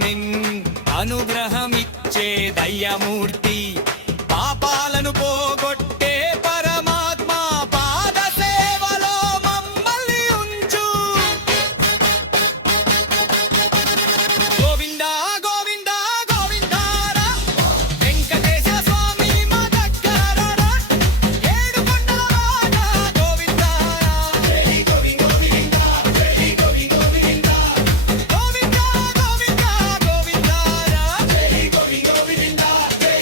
నిన్ అనుగ్రహమిచ్చే దయ్యమూర్తి పాపాలను పోగొట్టే పరమాత్మ పాద సేవలో మమ్మల్ని ఉంచు. గోవింద గోవింద గోవిందారా వెంకటేశ స్వామి మా దగ్గరరా ఏడు కొండల వాడ గోవిందారా జై గోవింద గోవింద జై గోవింద గోవింద గోవింద గోవింద గోవిందారా జై గోవింద గోవింద జై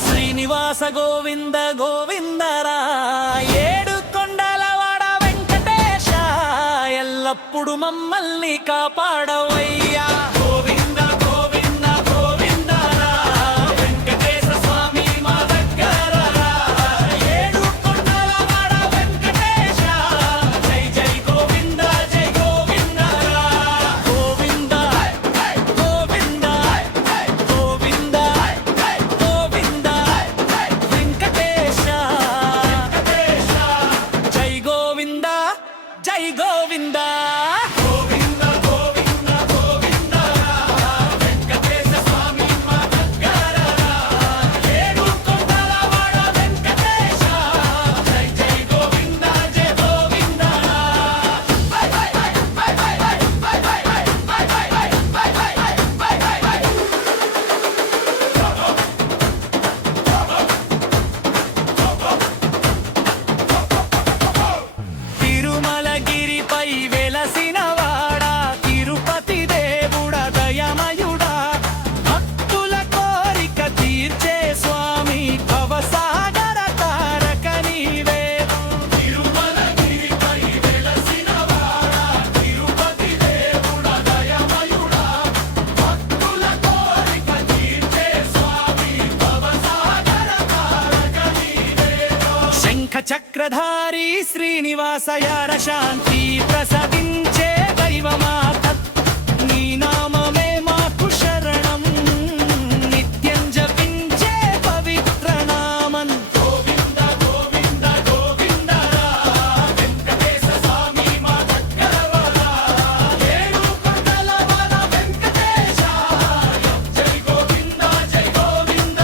శ్రీనివాస గోవింద గోవిందరా ఏడు కొండలవాడ వెంకటేశ ఎల్లప్పుడు మమ్మల్ని కాపాడవయ్యా గోవింద గోవింద గోవిందరా వెంకటేశ స్వామి మా దగ్గరరా ఏడు కొండలవాడ వెంకటేశ జై జై గోవింద జై గోవిందరా గోవింద గోవింద గోవింద గోవింద వెంకటేశ జై గోవింద జై గోవింద గోవింద గోవింద గోవింద వెంకటేశ స్వామి మా దగ్గరరా ఏడు కొండలవాడ వెంకటేశ జై జై గోవింద జై గోవింద తిరుమలగిరిపై వెలసినవాడా తిరుపతి దేవుడ దయమయుడా భక్తుల కోరిక తీర్చే స్వామి భవసాగర తారక నీవే తిరుమలగిరిపై వెలసినవాడా తిరుపతి దేవుడ దయమయుడా భక్తుల కోరిక తీర్చే స్వామి భవసాగర తారక నీవే శంఖ చక్రధారి శ్రీనివాసయార శాంతి ప్రసదించే దైవమాత నీ నామమే మాకు శరణం నిత్యం జపించే పవిత్ర నామం గోవింద గోవింద గోవిందరా వెంకటేశ స్వామి మా దగ్గరవరా ఏడు కొండలవాడ వెంకటేశ జై గోవింద జై గోవింద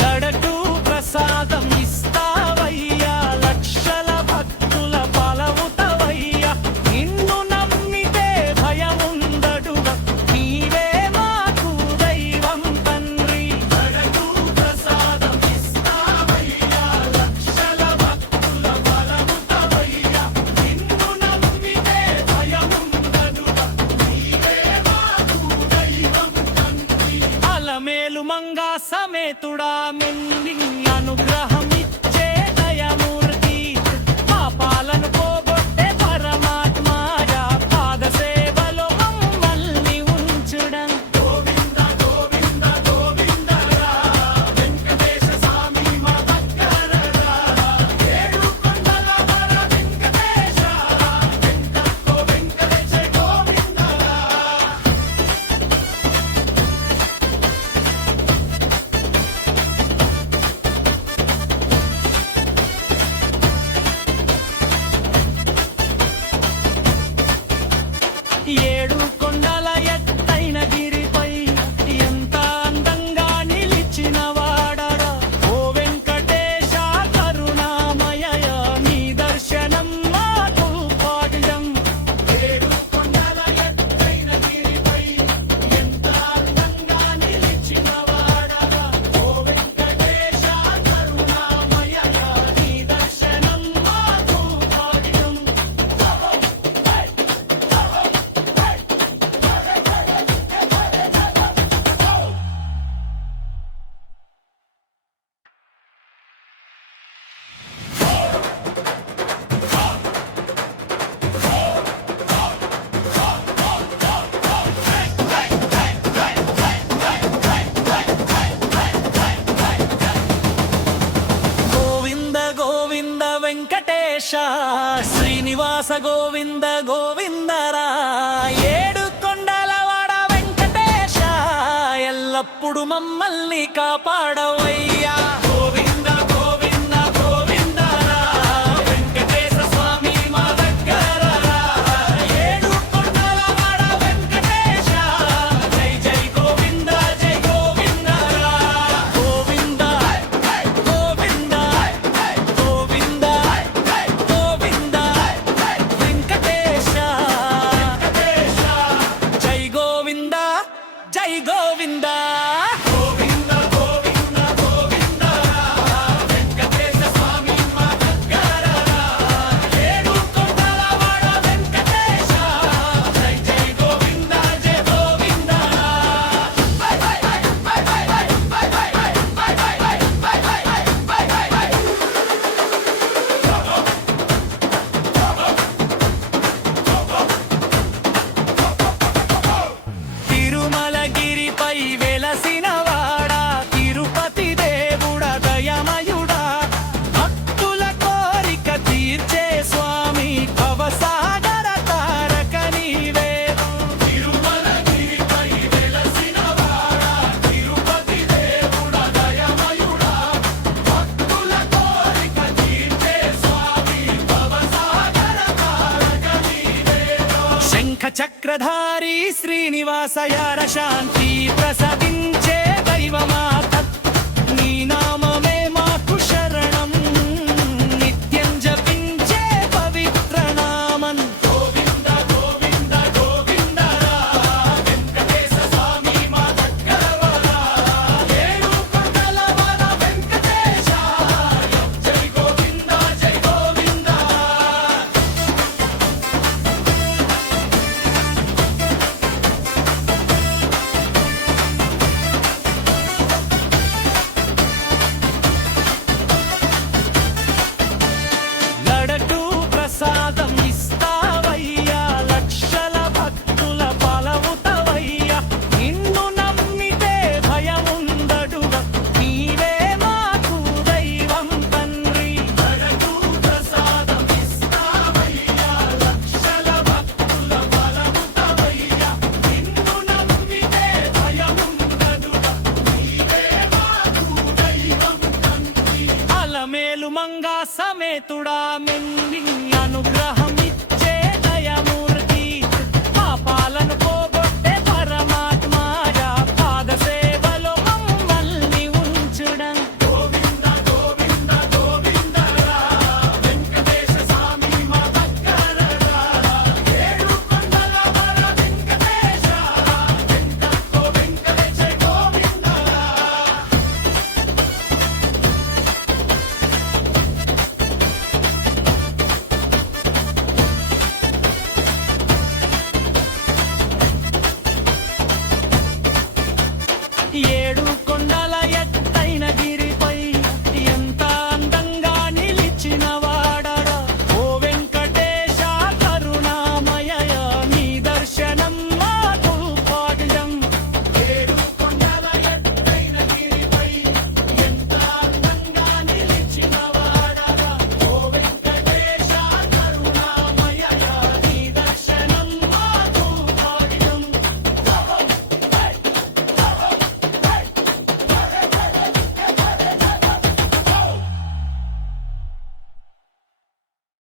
లడకు ప్రసాదం ఇస్తావయ్యా లక్షల భక్తుల బలవుతవయ్యా నిన్ను నమ్మితే భయముందడుగా నీవే మాకు దైవం తండ్రి లడకు ప్రసాదం ఇస్తావయ్యా లక్షల భక్తుల బలవుతవయ్యా నిన్ను నమ్మితే భయముందడుగా నీవే మాకు దైవం తండ్రి అలమేలు మంగా సమేతుడా మిన్ని అనుగ్రహం ఇచ్చే దయమూర్తి పాపాలను పోగొట్టే పరమాత్మగా పాద సేవలో మమ్మల్ని ఉంచుడం గోవింద గోవింద గోవిందరా వెంకటేశ స్వామి మా దగ్గరరా ఏడు కొండలవాడ వెంకటేశ వెంకటో వెంకటేశ గోవిందరా ఏడు కొండల ఎత్తైన గిరిపై ఎంత అందంగా నిలిచిన వాడరా ఓ వెంకటేశ కరుణామయ నీ దర్శనం మాకు భాగ్యం ఏడు కొండల ఎత్తైన గిరిపై ఎంత అందంగా నిలిచిన వాడరా ఓ వెంకటేశ కరుణామయ నీ దర్శనం మాకు భాగ్యం గోవింద గోవింద వెంకటేశ శ్రీనివాస గోవింద గోవిందరా ఏడు కొండలవాడ వెంకటేశ ఎల్లప్పుడు మమ్మల్ని కాపాడవయ్యా గోవింద గోవింద గోవిందరా వెంకటేశ స్వామి మా దగ్గరరా ఏడు కొండలవాడ వెంకటేశ జై జై గోవింద జై గోవిందరా గోవింద గోవింద గోవింద గోవింద వెంకటేశ జై గోవింద జై గోవింద గోవింద గోవింద గోవింద చక్రధారి శ్రీనివాస యార శాంతి ప్రసాదించే దైవమాత నీ నామమే మాకు శరణం నిత్యం జపించే పవిత్ర నామం గోవింద గోవింద గోవిందరా వెంకటేశ స్వామి మా దగ్గరవరా ఏడు కొండలవాడ వెంకటేశ జై గోవింద జై గోవింద లడకు ప్రసాదం ఇస్తావయ్యా లక్షల భక్తుల పలవుతవయ్యా నిన్ను నమ్మితే భయముందడుగా నీవే మాకు దైవం తండ్రి లడకు ప్రసాదం ఇస్తావయ్యా లక్షల భక్తుల పలవుతవయ్యా నిన్ను నమ్మితే భయముందడుగా నీవే మాకు దైవం తండ్రి అలమేలు మంగా సమేతుడా మెంది అనుగ్రహం